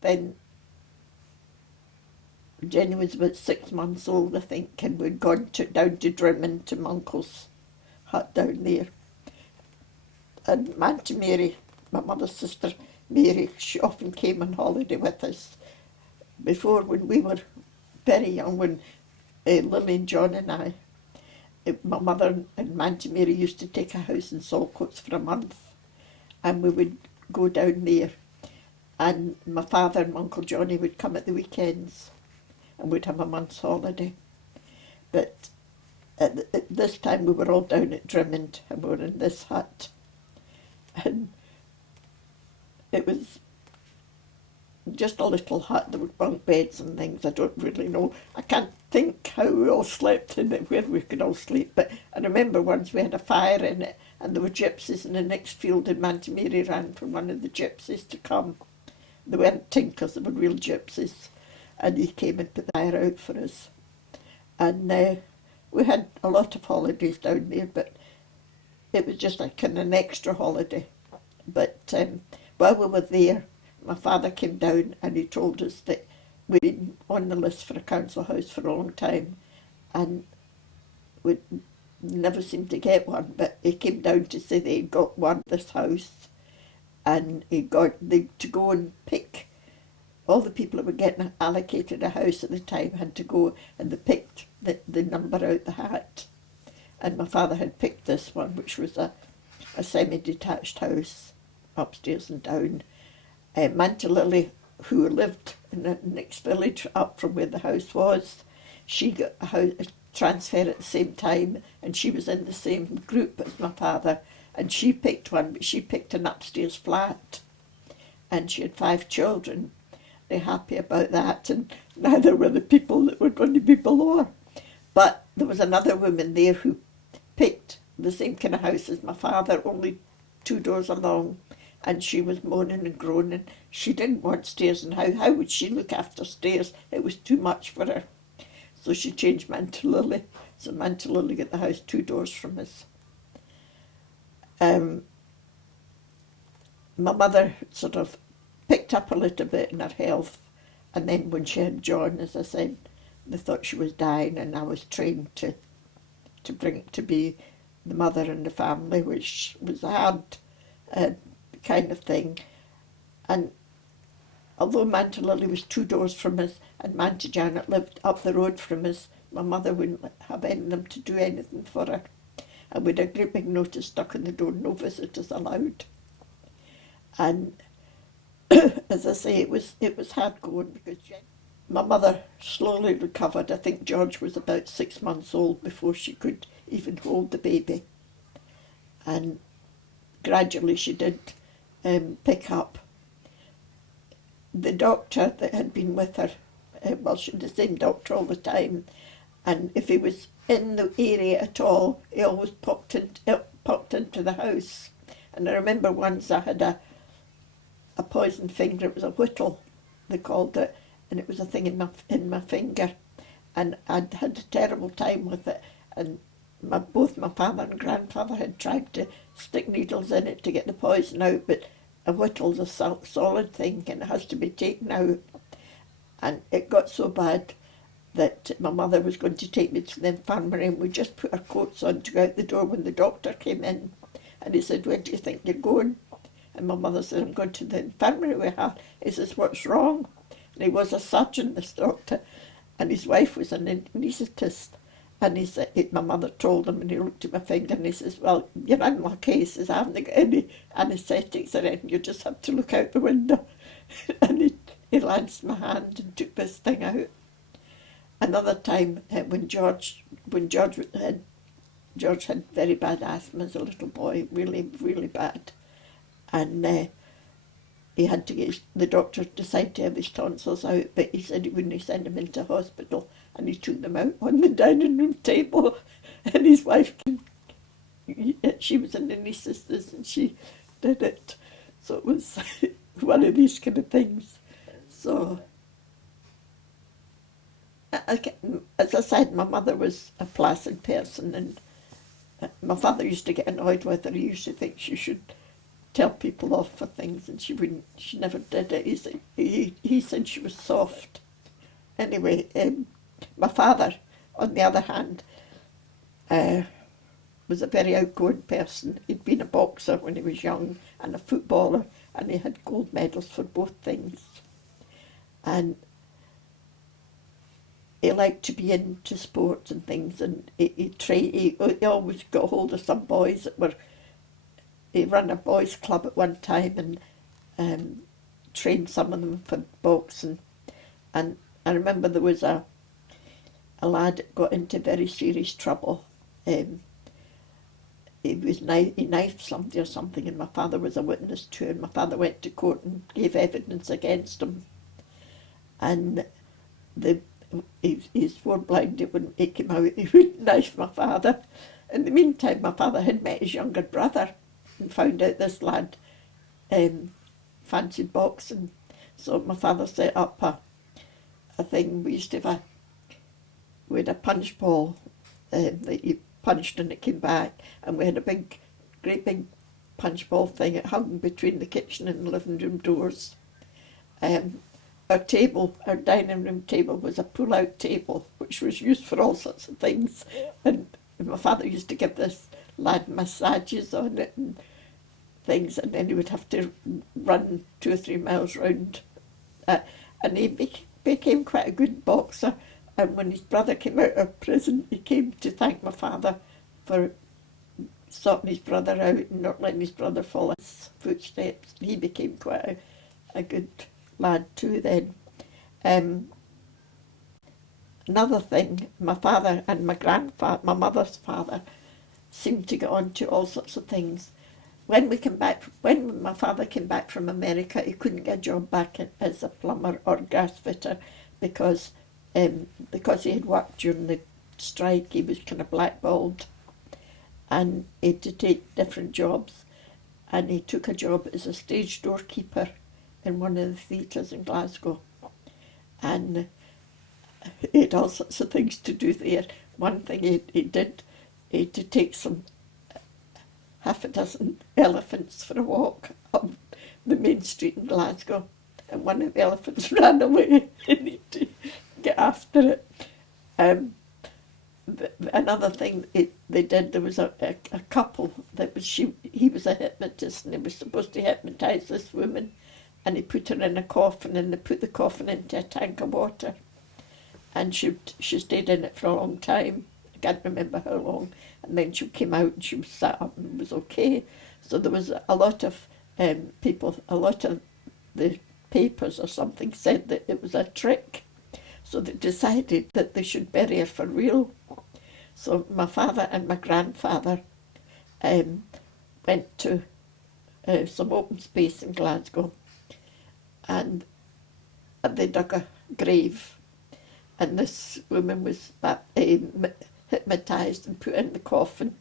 then Jenny was about 6 months old, I think, and we'd gone down to Drimmen to my uncle's hut down there. And my Auntie Mary, my mother's sister Mary, she often came on holiday with us. Before, when we were very young, when Lily and John and I, my mother and my Auntie Mary used to take a house in Saltcoats for a month, and we would go down there. And my father and my Uncle Johnny would come at the weekends, and we'd have a month's holiday. But at this time we were all down at Drimond, and we were in this hut. And it was just a little hut. There were bunk beds and things. I don't really know. I can't think how we all slept in it, where we could all sleep. But I remember once we had a fire in it, and there were gypsies in the next field, and Auntie Mary ran for one of the gypsies to come. They weren't tinkers, they were real gypsies. And he came and put the fire out for us. And we had a lot of holidays down there, but it was just like kind of an extra holiday. But while we were there, my father came down and he told us that we'd been on the list for a council house for a long time, and we'd never seemed to get one. But he came down to say they had got one, this house, and they to go and pick. All the people that were getting allocated a house at the time had to go, and they picked the number out the hat. And my father had picked this one, which was a semi-detached house, upstairs and down. Auntie Lily, who lived in the next village up from where the house was, she got a transfer at the same time, and she was in the same group as my father, and she picked one, but she picked an upstairs flat, and she had 5 children. They're happy about that, and neither were the people that were going to be below her. But there was another woman there who picked the same kind of house as my father, only 2 doors along, and she was moaning and groaning. She didn't want stairs, and how would she look after stairs? It was too much for her. So she changed Auntie Lily. So Auntie Lily got the house 2 doors from us. My mother sort of picked up a little bit in her health, and then when she had John, as I said, they thought she was dying, and I was trained to be the mother in the family, which was a hard kind of thing. And although Auntie Lily was 2 doors from us, and Auntie Janet lived up the road from us, my mother wouldn't have any of them to do anything for her. And we had a great big notice stuck on the door, no visitors allowed. And as I say, it was hard going, because my mother slowly recovered. I think George was about 6 months old before she could even hold the baby. And gradually she did pick up. The doctor that had been with her, she had the same doctor all the time, and if he was in the area at all, he always popped into the house. And I remember once I had a poisoned finger. It was a whittle, they called it, and it was a thing in my finger, and I'd had a terrible time with it. And both my father and grandfather had tried to stick needles in it to get the poison out, but a whittle's a solid thing and it has to be taken out. And it got so bad that my mother was going to take me to the infirmary, and we just put our coats on to go out the door when the doctor came in, and he said, "Where do you think you're going?" And my mother said, "I'm going to the infirmary with her." He says, "What's wrong?" And he was a surgeon, this doctor, and his wife was an anaesthetist. And he said, my mother told him, and he looked at my finger and he says, "Well, you're unlucky." He says, "I haven't got any anaesthetics or anything, you just have to look out the window." And he lanced my hand and took this thing out. Another time, when George had very bad asthma as a little boy, really, really bad. And he had to get the doctor decided to have his tonsils out, but he said he wouldn't send him into hospital, and he took them out on the dining room table. And his wife she was an anaesthetist, and she did it. So it was one of these kind of things. So, as I said, my mother was a placid person, and my father used to get annoyed with her. He used to think she should tell people off for things, and she wouldn't. She never did it. He said she was soft. Anyway, my father, on the other hand, was a very outgoing person. He'd been a boxer when he was young and a footballer, and he had gold medals for both things. And he liked to be into sports and things, and he always got hold of some boys that were. He ran a boys' club at one time and trained some of them for boxing. And I remember there was a lad that got into very serious trouble. He knifed somebody or something, and my father was a witness to it. My father went to court and gave evidence against him. And he swore blind it wouldn't make him out. He wouldn't knife my father. In the meantime, my father had met his younger brother and found out this lad fancied boxing. So my father set up a thing. We used to have we had a punch ball that you punched and it came back, and we had a great big punch ball thing. It hung between the kitchen and the living room doors. Our dining room table was a pull-out table, which was used for all sorts of things. And my father used to give this lad massages on it and things, and then he would have to run 2 or 3 miles round. And he became quite a good boxer. And when his brother came out of prison, he came to thank my father for sorting his brother out and not letting his brother follow his footsteps. He became quite a good lad too then. Another thing, my father and my mother's father, seemed to get on to all sorts of things. When my father came back from America, he couldn't get a job back as a plumber or gas fitter because he had worked during the strike. He was kind of blackballed, and he had to take different jobs. And he took a job as a stage doorkeeper in one of the theatres in Glasgow, and he had all sorts of things to do there. One thing he did, he had to take half a dozen elephants for a walk up the main street in Glasgow, and one of the elephants ran away and he had to get after it. Another thing they did, there was a couple that he was a hypnotist, and he was supposed to hypnotise this woman, and he put her in a coffin, and they put the coffin into a tank of water, and she stayed in it for a long time. I can't remember how long, and then she came out and she was sat up and was okay. So there was a lot of people, a lot of the papers or something said that it was a trick. So they decided that they should bury her for real. So my father and my grandfather went to some open space in Glasgow, and they dug a grave, and this woman was hypnotised and put in the coffin,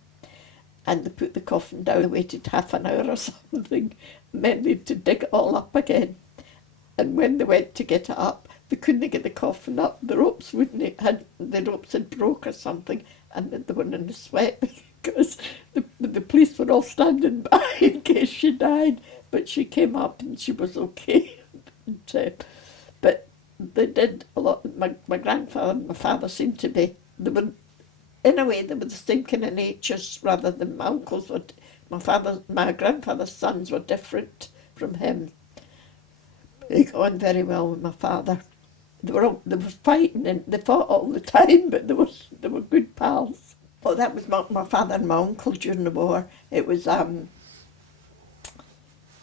and they put the coffin down. They waited half an hour or something, and then they had to dig it all up again. And when they went to get it up, they couldn't get the coffin up. The ropes had broke or something, and they were in the sweat because the police were all standing by in case she died. But she came up and she was okay. But they did a lot. My grandfather and my father seemed to be, in a way, they were the same kind of natures rather than my uncles. My grandfather's sons were different from him. He got on very well with my father. They were fighting and they fought all the time, but they were good pals. Oh, that was my father and my uncle during the war. It was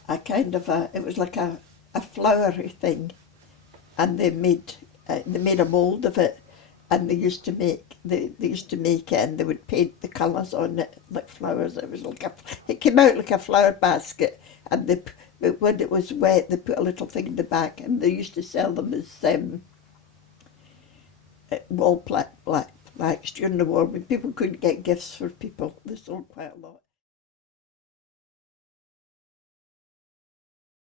it was like a flowery thing, and they made a mould of it, and they used to make it, and they would paint the colours on it like flowers. It came out like a flower basket, and when it was wet, they put a little thing in the back, and they used to sell them as wall plaques during the war. When people couldn't get gifts for people, they sold quite a lot.